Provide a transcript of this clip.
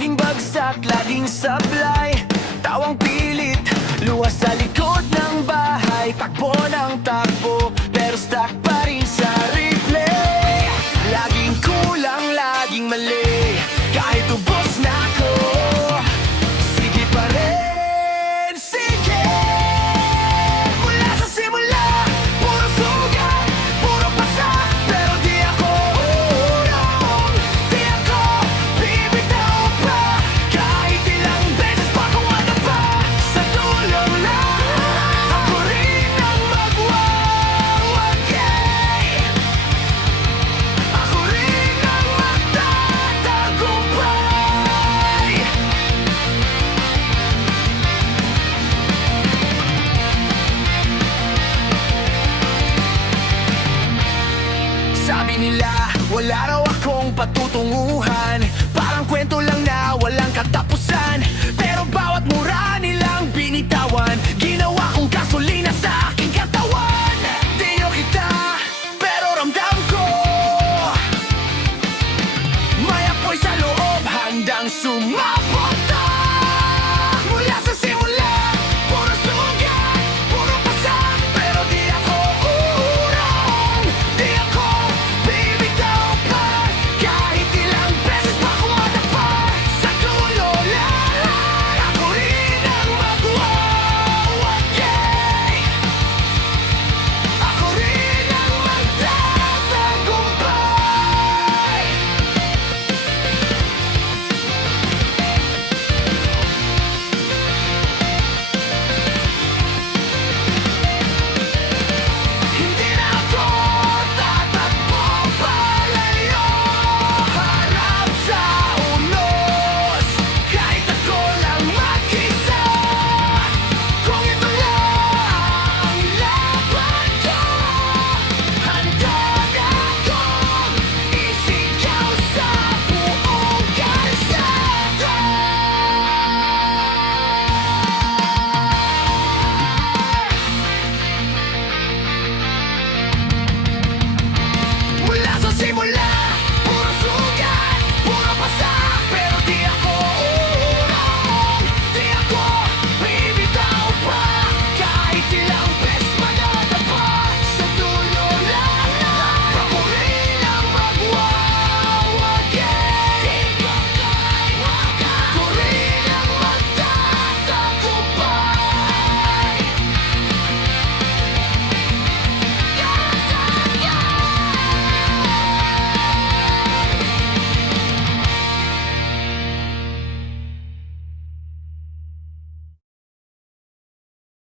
Laging bagsak, laging sablay, tawang pilit, luwas sa likod ng bahay. Takbo ng takbo, pero stuck pa rin sa replay. Laging kulang, laging mali, kahit ubos na ako, sige pa rin, sige. Mula sa simula, puro sugat, puro pasa, pero di ako uurong, di ako bibitaw pa, kahit ilang beses pa kung ano pa. Sa dulo na, ako rin ang magwawagay, ako rin ang magtatagumpay. Sabi nila, wala raw akong patutunguhan, parang kwento lang